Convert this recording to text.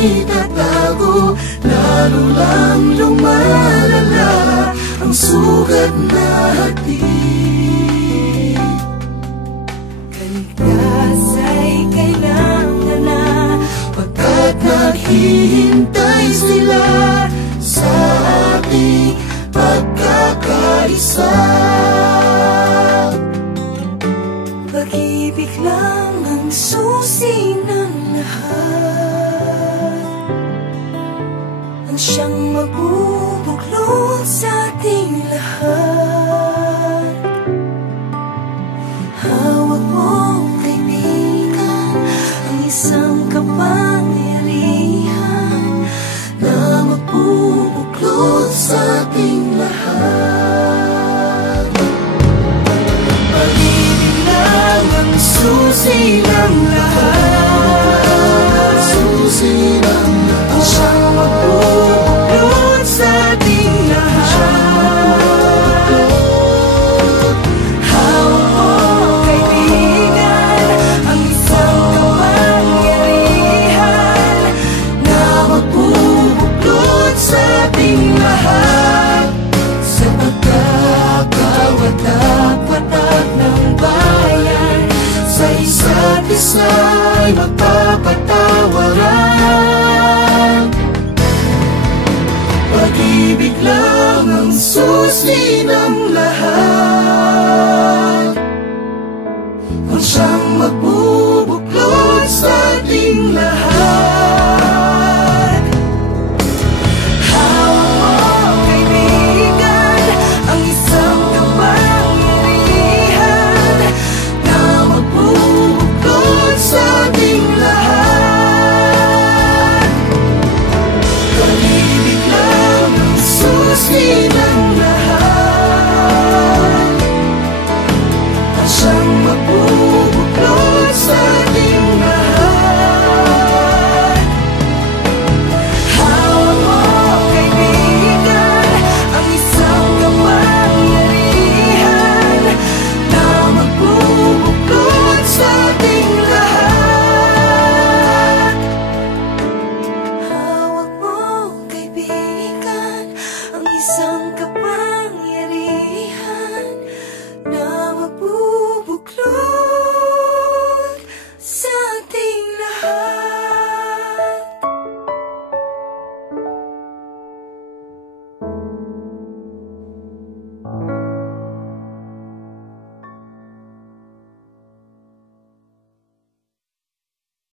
itatago, lalo lang lumalala ang sugat na hati. Kaligtas ay kailangan na, pagkat naghihintay sila sa ating pagkakaisa. pag-ibig lang ang susi ng lahat, ang siyang magbubuklod sa ating lahat. Hawak mo, kaibigan, ang isang kapangyarihan na magbubuklod sa ating lahat. Pag-ibig lang ang susi ng lahat, Susi ng lahat. ang siyang magbubuklod sa ating lahat. Hawak mo, kaibigan, ang isang kapangyarihan Na magbubuklod sa ating lahat. Sa pagkakawatak-watak ng bayan, sa isa't isa'y magpapatawaran. Pag-ibig lang ang susi ng lahat, ang siyang magbubuklod sa